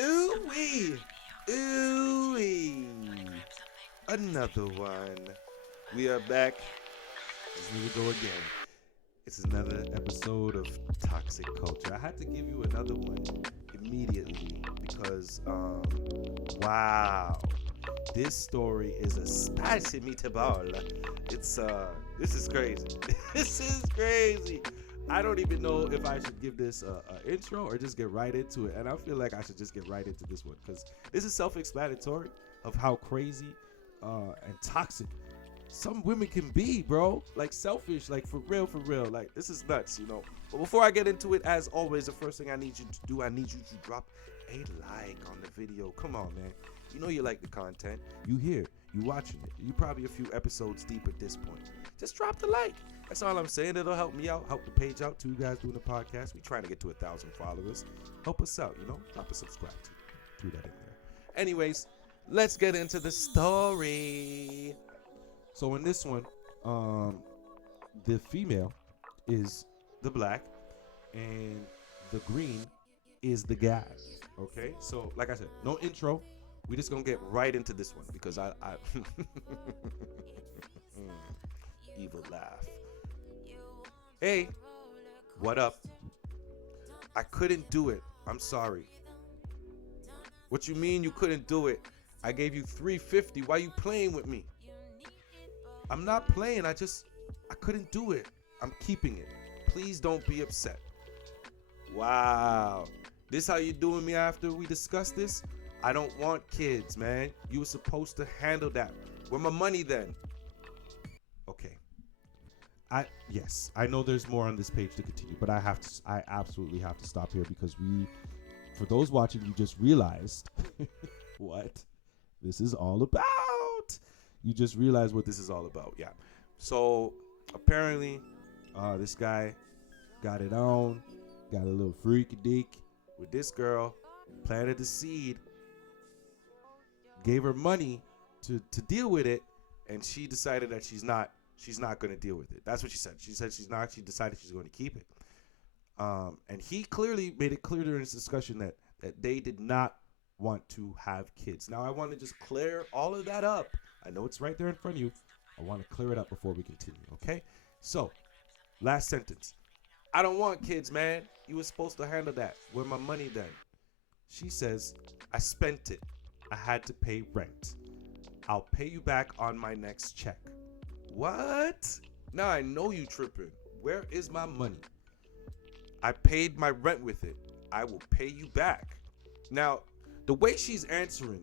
Ooh-wee. Ooh-wee. Another one. We are back. Here we go again. It's another episode of Toxic Culture. I had to give you another one immediately because, wow. This story is a spicy meatball. This is crazy. This is crazy. I don't even know if I should give this a intro or just get right into it. And I feel like I should just get right into this one because this is self-explanatory of how crazy and toxic some women can be, bro. Like selfish, like for real, for real. Like this is nuts, you know. But before I get into it, as always, the first thing I need you to do, I need you to drop a like on the video. Come on, man. You know you like the content. You here, you watching it. You probably a few episodes deep at this point. Just drop the like. That's all I'm saying. It'll help me out, help the page out. Two guys doing the podcast. We trying to get to 1,000 followers. Help us out, you know. Drop a subscribe too. Do that in there. Anyways, let's get into the story. So in this one, the female is the black and the green is the guy. Okay, so like I said, no intro. We just gonna get right into this one because I evil laugh. Hey, what up? I couldn't do it. I'm sorry. What you mean you couldn't do it? I gave you $350. Why you playing with me? I'm not playing. I couldn't do it. I'm keeping it. Please don't be upset. Wow. This how you doing me after we discussed this? I don't want kids, man. You were supposed to handle that. Where my money then? Okay. Yes, I know there's more on this page to continue, but I absolutely have to stop here because for those watching, you just realized what this is all about. You just realized what this is all about. Yeah. So apparently, this guy got it on, got a little freaky deek with this girl, planted the seed, gave her money to deal with it, and she decided that she's not going to deal with it. That's what she said. She said she's not. She decided she's going to keep it. And he clearly made it clear during this discussion that they did not want to have kids. Now I want to just clear all of that up. I know it's right there in front of you. I want to clear it up before we continue, okay? So, last sentence. I don't want kids, man. You were supposed to handle that. Where my money then? She says, I spent it. I had to pay rent. I'll pay you back on my next check. What? Now I know you tripping. Where is my money? I paid my rent with it. I will pay you back. Now, the way she's answering,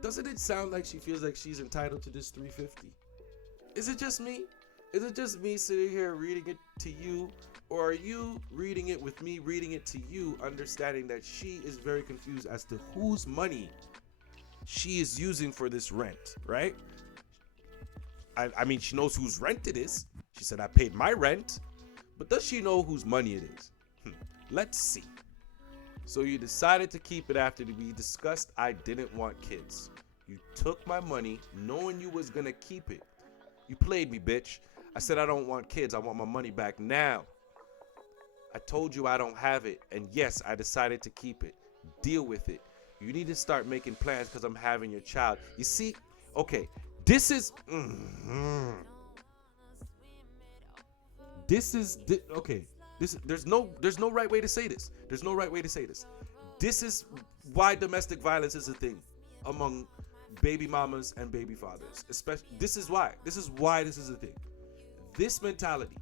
doesn't it sound like she feels like she's entitled to this $350? Is it just me? Is it just me sitting here reading it to you? Or are you reading it with me reading it to you, understanding that she is very confused as to whose money she is using for this rent, right? I mean, she knows whose rent it is. She said, I paid my rent. But does she know whose money it is? Let's see. So you decided to keep it after we discussed I didn't want kids. You took my money knowing you was going to keep it. You played me, bitch. I said I don't want kids. I want my money back now. I told you I don't have it. And yes, I decided to keep it. Deal with it. You need to start making plans because I'm having your child. You see? Okay. This is... okay. There's no right way to say this. There's no right way to say this. This is why domestic violence is a thing among baby mamas and baby fathers. Especially, this is why this is a thing. This mentality,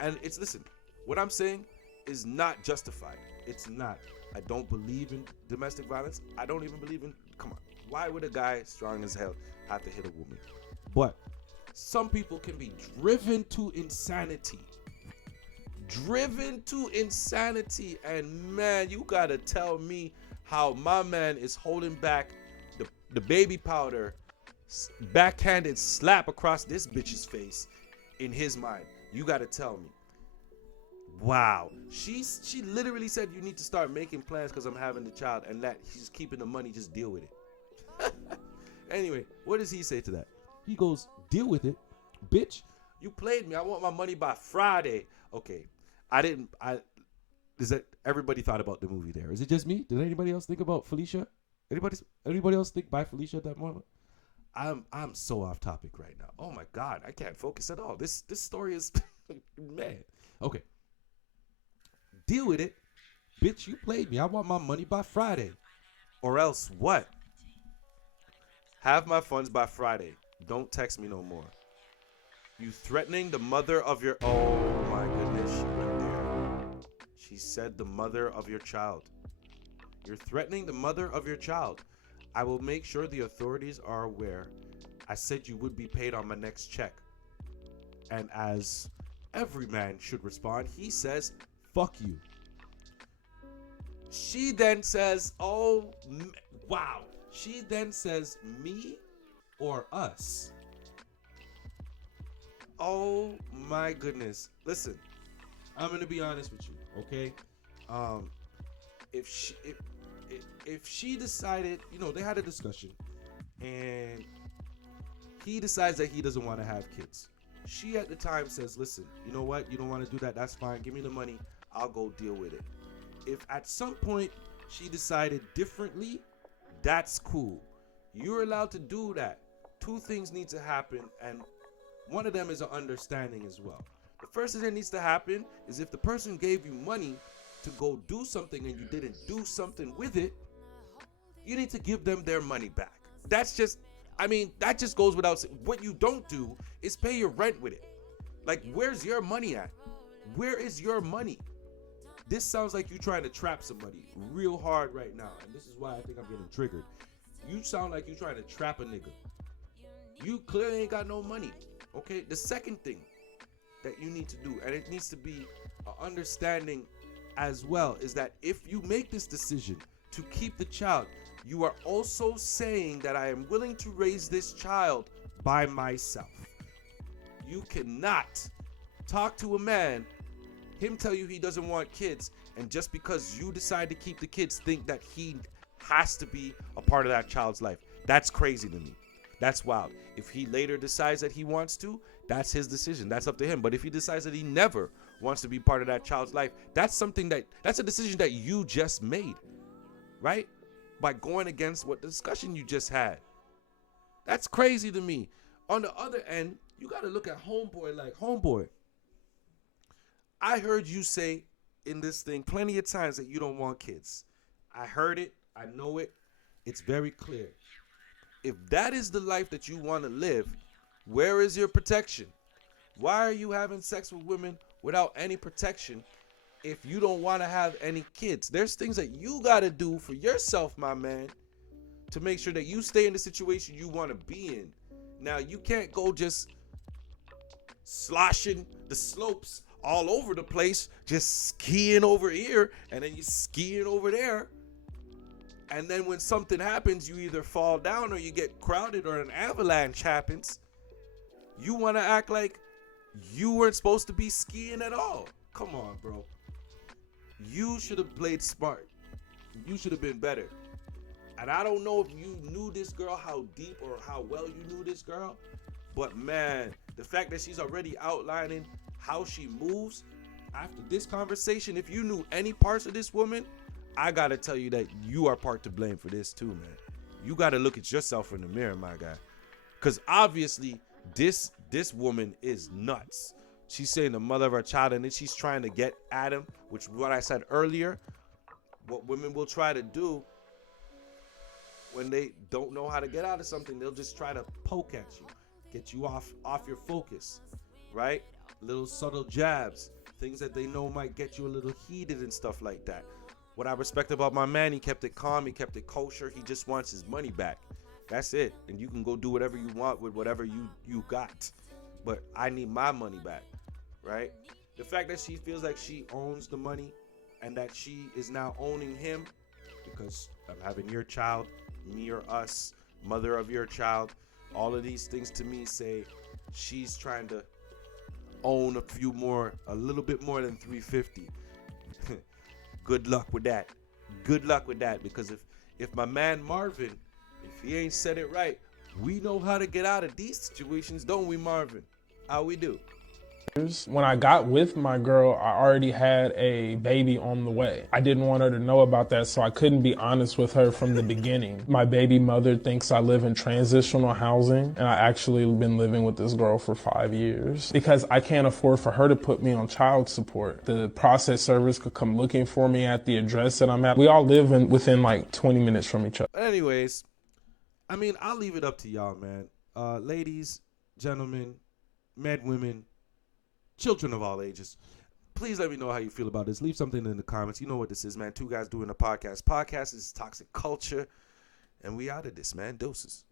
and listen. What I'm saying is not justified. It's not. I don't believe in domestic violence. I don't even believe in. Come on. Why would a guy strong as hell have to hit a woman? But some people can be driven to insanity. And man, you gotta tell me how my man is holding back the baby powder backhanded slap across this bitch's face in his mind. You gotta tell me. Wow. She literally said you need to start making plans because I'm having the child, and that she's keeping the money, just deal with it. Anyway, what does he say to that? He goes, deal with it, bitch. You played me. I want my money by Friday. Okay. Is that everybody thought about the movie there? Is it just me? Did anybody else think about Felicia? Anybody else think by Felicia at that moment? I'm so off topic right now. Oh my God, I can't focus at all. This story is man. Okay. Deal with it. Bitch, you played me. I want my money by Friday. Or else what? Have my funds by Friday. Don't text me no more. You threatening the mother of your... Oh my goodness, she went there. She said the mother of your child. You're threatening the mother of your child. I will make sure the authorities are aware. I said you would be paid on my next check. And as every man should respond, he says, fuck you. She then says, oh, wow. She then says, me or us? Oh my goodness. Listen, I'm going to be honest with you, okay? If she decided, you know, they had a discussion and he decides that he doesn't want to have kids. She at the time says, listen, you know what? You don't want to do that. That's fine. Give me the money. I'll go deal with it. If at some point she decided differently, that's cool. You're allowed to do that. Two things need to happen, and one of them is an understanding as well. The first thing that needs to happen is if the person gave you money to go do something and you didn't do something with it, you need to give them their money back. That's just, I mean, that just goes without saying. What you don't do is pay your rent with it. Like, where's your money at? Where is your money? This sounds like you trying to trap somebody real hard right now. And this is why I think I'm getting triggered. You sound like you trying to trap a nigga. You clearly ain't got no money. Okay? The second thing that you need to do, and it needs to be an understanding as well, is that if you make this decision to keep the child, you are also saying that I am willing to raise this child by myself. You cannot talk to a man, him tell you he doesn't want kids, and just because you decide to keep the kids, think that he has to be a part of that child's life. That's crazy to me. That's wild. If he later decides that he wants to, that's his decision. That's up to him. But if he decides that he never wants to be part of that child's life, that's a decision that you just made, right? By going against what the discussion you just had. That's crazy to me. On the other end, you got to look at homeboy like, homeboy, I heard you say in this thing plenty of times that you don't want kids. I heard it. I know it. It's very clear. If that is the life that you want to live, where is your protection? Why are you having sex with women without any protection if you don't want to have any kids? There's things that you got to do for yourself, my man, to make sure that you stay in the situation you want to be in. Now, you can't go just sloshing the slopes all over the place, just skiing over here and then you skiing over there. And then when something happens, you either fall down or you get crowded or an avalanche happens. You want to act like you weren't supposed to be skiing at all. Come on, bro. You should have played smart. You should have been better. And I don't know if you knew this girl, how deep or how well you knew this girl. But man, the fact that she's already outlining how she moves after this conversation, if you knew any parts of this woman, I gotta tell you that you are part to blame for this too, man. You gotta look at yourself in the mirror, my guy. Because obviously, this woman is nuts. She's saying the mother of her child, and then she's trying to get at him, which what I said earlier, what women will try to do when they don't know how to get out of something, they'll just try to poke at you, get you off your focus, right? Little subtle jabs, things that they know might get you a little heated and stuff like that. What I respect about my man, he kept it calm, he kept it kosher, he just wants his money back. That's it. And you can go do whatever you want with whatever you got. But I need my money back, right? The fact that she feels like she owns the money and that she is now owning him because I'm having your child, me or us, mother of your child, all of these things to me say she's trying to own a little bit more than 350. Good luck with that. Good luck with that, because if my man Marvin, if he ain't said it right, we know how to get out of these situations, don't we, Marvin? How we do? When I got with my girl, I already had a baby on the way. I didn't want her to know about that, so I couldn't be honest with her from the beginning. My baby mother thinks I live in transitional housing, and I actually been living with this girl for 5 years because I can't afford for her to put me on child support. The process service could come looking for me at the address that I'm at. We all live within like 20 minutes from each other. But anyways, I mean, I'll leave it up to y'all, man. Ladies, gentlemen, men, women, children of all ages. Please let me know how you feel about this. Leave something in the comments. You know what this is, man. Two guys doing a podcast. Podcast is Toxic Culture. And we out of this, man. Doses.